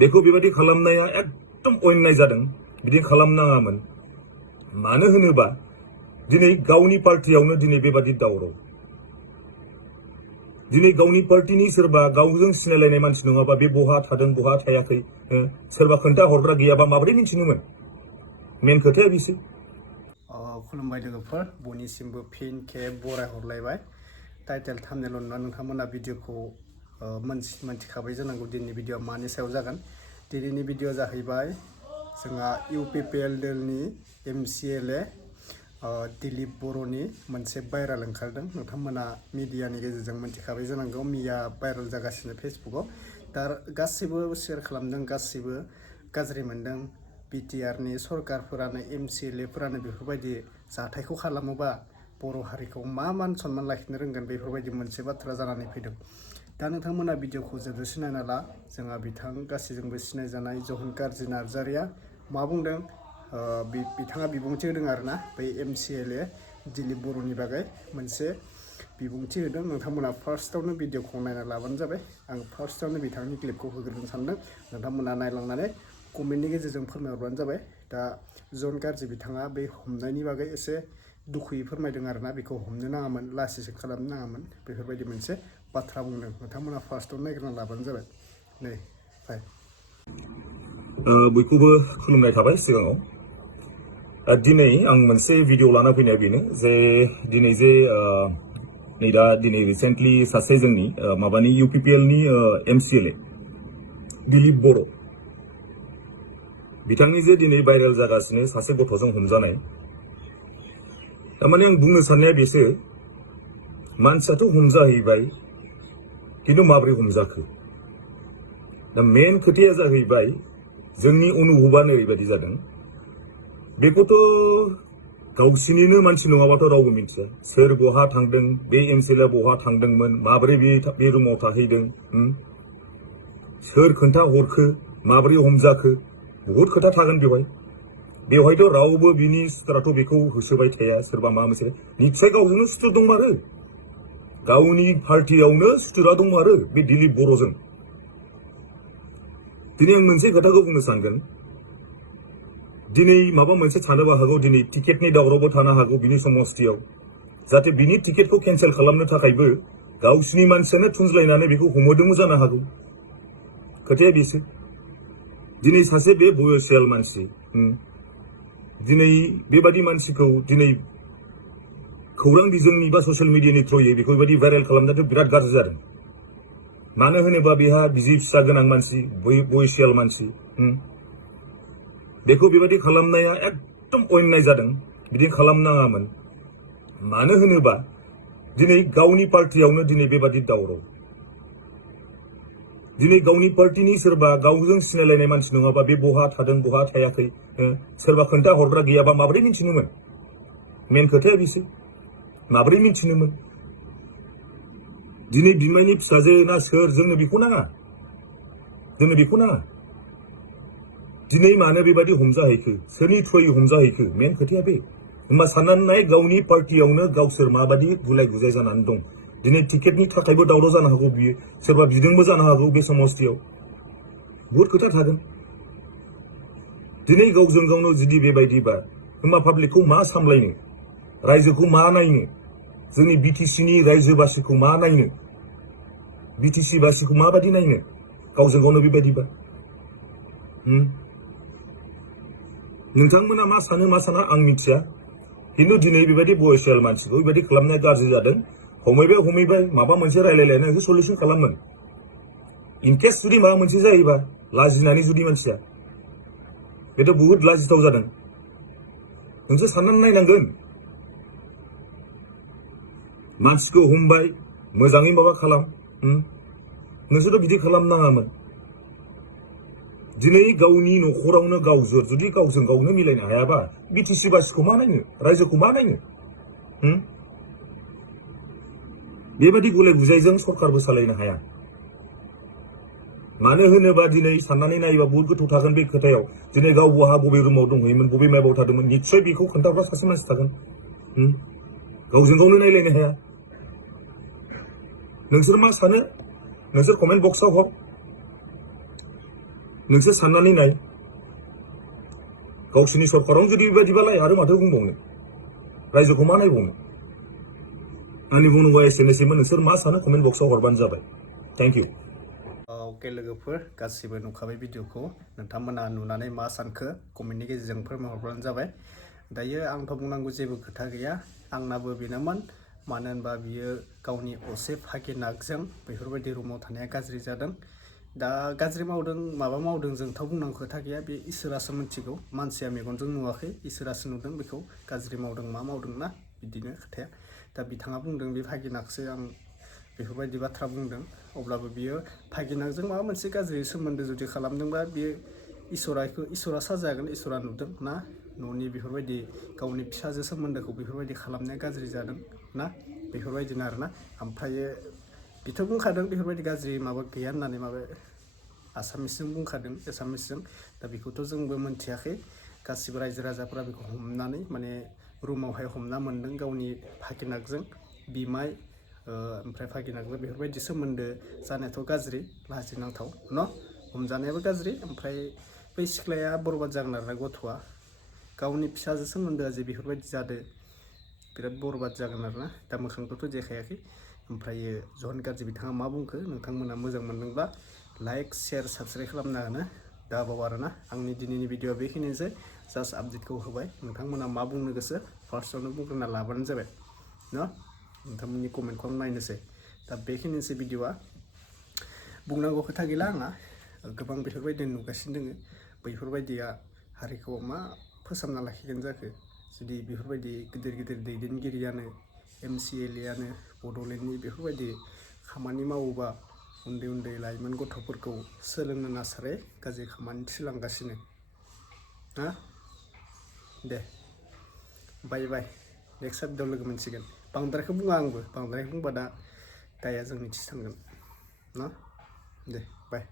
बेखौ बेबादि खालामनाया एकदम अन्याय जादों बिदि खालामनाङामोन मानो होनोबा दिनै गावनि पार्टियावनो दिनै बेबादि दावराव दिनै गावनि पार्टिनि सोरबा गावजों सिनायलायनाय मानसि नङाबा बे बहा थादों बहा थायाखै सोरबा खोन्था हरग्रा गैयाबा माबोरै मिथिनोमोन मेन खोथाया बिसो खुलुमबाय लोगोफोर बयनिसिमबो फिन खेब बराय हरलायबाय टाइटेल थाम्बनेल नुना नोंथांमोना भिडिअखौ मोनथिखाबाय जानांगौ दिनैनि भिडिअ मानि सायाव जागोन दिनैनि भिडिअ जाहैबाय जोंहा इउपिपिएलनि MCLA दिलीप बर'नि मोनसे भाइराल ओंखारदों नोंथांमोना मिडियानि गेजेरजों मोनथिखाबाय जानांगौ मिया भाइराल जागासिनो फेसबुकआव दा गासैबो शेयार खालामदों गासैबो गाज्रि मोनदों बिटिआरनि सरकारफोरानो MCLAफोरानो बेफोरबायदि जाथायखौ खालामोबा बर' हारिखौ मा मान सन्मान लाखिनो रोंगोन बेफोरबायदि मोनसे बाथ्रा जानानै फैदों दा नोंथांमोना भिडिअखौ जोबोद सिनायना ला जोंहा बिथां गासैजोंबो सिनायजानाय जाखw काrzy नार्जारिया मा बुंदों बिथाङा बिबुंथि होदों आरोना बै MCLA दिलीप बर'नि बागै मोनसे बिबुंथि होदों नोंथांमोना फार्स्टआवनो भिडिअखौ नायना लाबानो जाबाय आं फार्स्टआवनो बिथांनि क्लिपखौ होग्रोनो सानदों नोंथांमोना नायलांनानै कमेन्टनि गेजेरजों फोरमायहरबानो जाबाय दा जाखw काrzy बिथाङा बे हमनायनि बागै एसे दुखुयै फोरमायदों आरोना बेखौ हमनो नाङामोन लासिसो खालामनो नाङामोन बेफोरबायदि मोनसे बाथ्रा बुंदों नोंथांमोना फार्स्टआव नायग्रोना लाबानो जाबाय नै फाय बयखौबो खुलुमनाय थाबाय सिगाङाव दिनै आं मोनसे भिडिअ लाना फैनाया बेनो जे दिनै जे नै दा दिनै रिसेन्टलि सासे जोंनि माबानि इउपिपिएलनि MCLA दिलीप बर' बिथांनि जे दिनै भाइरेल जागासिनो सासे गथ'जों हमजानाय तारमाने आं बुंनो साननाया बेसो मानसियाथ' हमजाहैबाय किन्तु माब्रै हमजाखो दा मेन खोथाया जाहैबाय जोंनि अनुभबानो ओरैबायदि जादों बेखौथ' गावसिनिनो मानसि नङाबाथ' रावबो मिथिया सोर बहा थांदों बे MCLA बहा थांदोंमोन माब्रै बे रुमाव थाहैदों सोर खोन्था हरखो माब्रै हमजाखो बहुत खोथा थागोन बेवहायथ' रावबो बिनि सुथुराथ' बेखौ होसोबाय थाया सोरबा माबा मोनसे निस्सय गावजोंनो सुथुर दंमारो गावनि पार्टियावनो सुथुरा दंमारो बे दिलीप बर'जों दिनै आं मोनसे खोथाखौ बुंनो सानगोन दिनै माबा मोनसे थानोबो हागौ दिनै टिकेटनि दावरावबो थानो हागौ बिनि समस्थियाव जाहाथे बिनि टिकेटखौ केन्सेल खालामनो थाखायबो गावसिनि मानसियानो थुनज्लायनानै बेखौ हमहोदोंबो जानो हागौ खोथाया बेसो दिनै सासे बे बयसियाल मानसि दिनै बेबादि मानसिखौ दिनै खौरां बिजोंनि बा ससियेल मिडियानि थ्रुयै बेखौ बेबादि भाइरेल खालामनायाथ' बिराद गाज्रि जादों मानो होनोबा बेहा बिसि फिसा गोनां मानसि बयसियाल मानसि बेखौ बेबादि खालामनाया एकदम अन्याय जादों बिदि खालामनाङामोन मानो होनोबा दिनै गावनि पार्टियावनो दिनै बेबादि दावराव दिनै गावनि पार्टिनि सोरबा गावजों सिनायलायनाय मानसि नङाबा बे बहा थादों बहा थायाखै सोरबा खोन्था हरग्रा गैयाबा माबोरै मिथिनोमोन मेन खोथाया बिसो माबोरै मिथिनोमोन दिनै बिमायनि फिसाजो ना सोर जोंनो बेखौ नाङा दिनै मानो बेबादि हमजाहैखो सोरनि थ्रुयै हमजाहैखो मेन खोथाया बे होमबा साननानै नाय गावनि पार्टियावनो गावसोर माबादि गुलाय गुजाय जानानै दं दिनै टिकेटनि थाखायबो दावराव जानो हागौ बियो सोरबा बिदोंबो जानो हागौ बे समस्थियाव बहुत खोथा थागोन दिनै गावजों गावनो जुदि बेबायदिबा होमबा पाब्लिकखौ मा सामलायनो रायजोखौ मा नायनो जोंनि BTCनि रायजोबासिखौ मा नायनो BTC बासिखौ माबादि नायनो गावजों गावनो बेबायदिबा नोंथांमोना मा साना आं मिथिया किन्तु दिनै बेबायदि बयसियाल मानसिखौ बेबायदि खालामनाया गाज्रि जादों हमैबाय माबा मोनसे रायलायलायनानै सल्युसन खालामगोन इनकेस जुदि माबा मोनसे जायोबा लाजिनानै जुदि मानसिया बेथ' बहुत लाजिथाव जादों नोंसोर साननानै नायनांगोन मानसिखौ हमबाय मोजाङै माबा खालाम नोंसोरथ' बिदि खालामनाङामोन दिनै गावनि न'खरावनो गावजों जुदि गावजों गावनो मिलायनो हायाबा BTC बासिखौ मा नायनो रायजोखौ मा नायनो बेबायदि गुलाय गुजायजों सरकारबो सालायनो हाया मानो होनोबा दिनै साननानै नायोबा बहुत गोथौ थागोन बे खोथायाव दिनै गाव बहा बबे रुमाव दंहैयोमोन बबे माबायाव थादोंमोन निस्सय बेखौ खोन्थाग्रा सासे मानसि थागोन गावजों गावनो नायलायनो हाया नोंसोर मा सानो नोंसोर कमेन्ट बक्सआव हर नोंसोर साननानै नाय गावसोरनि सरकारावनो जुदि बेबायदिबालाय आरो माथो बुंबावनो रायजोखौ मा नायबावनो आंनि बुंनांगौआ एसेनोसैमोन नोंसोर मा सानो कमेन्ट बक्सआव हरबानो जाबाय थेंक इउ अके लोगोफोर गासिबो नुखाबाय भिडिअखौ नोंथांमोना नुनानै मा सानखो कमेन्टनि गेजेरजों फोरमायहरबानो जाबाय दायो आंथ' बुंनांगौ जेबो खोथा गैया आंनाबो बेनोमोन मानो होनबा बियो गावनि असे भागिनाकजों बेफोरबायदि रुमाव थानाया गाज्रि जादों दा गाज्रि मावदों माबा मावदों जोंथ' बुंनांगौ खोथा गैया बे इसोरासो मिथिगौ मानसिया मेगनजों नुवाखै इसोरासो नुदों बेखौ गाज्रि मावदों मा मावदों ना बिदिनो खोथाया दा बिथाङा बुंदों बे भागिनाकसो आं बेफोरबायदि बाथ्रा बुंदों अब्लाबो बियो भागिनाकजों माबा मोनसे गाज्रि सोमोन्दो जुदि खालामदोंबा बियो इसोरा साजागोन इसोरा नुदों ना न'नि बेफोरबायदि गावनि फिसाजो सोमोन्दोखौ बेफोरबायदि खालामनाया गाज्रि जादों ना बेफोरबायदिनो आरोना ओमफ्रायो बिथ' बुंखादों बेफोरबायदि गाज्रि माबा गैया होननानै माबा आसामिसजों बुंखादों एसामिसजों दा बेखौथ' जोंबो मोनथियाखै गासिबो रायजो राजाफोरा बेखौ हमनानै माने रुमावहाय हमना मोन्दों गावनि भागिनाकजों बिमाय ओमफ्राय भागिनाकजों बेफोरबायदि सोमोन्दो जानायाथ' गाज्रि लाजिनांथाव न' हमजानायाबो गाज्रि ओमफ्राय बै सिख्लाया बरबाद जागोन आरोना गथ'आ गावनि फिसाजो सोमोन्दोआ जे बेफोरबायदि जादों बिराद बरबाद जागोन आरोना दा मोखांखौथ' देखायाखै ओमफ्रायो जहन गाज्रि बिथाङा मा बुंखो नोंथांमोना मोजां मोनदोंब्ला लाइक शेयार साबस्क्राइब खालामना होनो दाबाव आरोना आंनि दिनैनि भिडिअआ बेखिनिसै जास्ट आपडेटखौ होबाय नोंथांमोना मा बुंनो गोसो फार्स्टआवनो बुंग्रोना लाबानो जाबाय न' नोंथांमोननि कमेन्टखौ आं नायनोसै दा बेखिनिसै भिडिअआ बुंनांगौ खोथा गैला आंहा गोबां बेफोरबायदि नुगासिनो दोङो बैफोरबायदिया हारिखौ मा फोसाबना लाखिगोन जाखो जुदि बेफोरबायदि गिदिर गिदिर दैदेनगिरियानो MCLA आनो बड'लेण्डनि बेफोरबायदि खामानि मावोबा उन्दै उन्दै लाइमोन गथ'फोरखौ सोलोंनो नासारै गाज्रि खामानि थिलांगासिनो हा दे बाय बाय नेक्स्ट भिडिअ लोगो मोनसिगोन बांद्रायखौ बुङा आंबो बांद्राय बुंबा दा दाया जोंनिथिं थांगोन ना दे बाय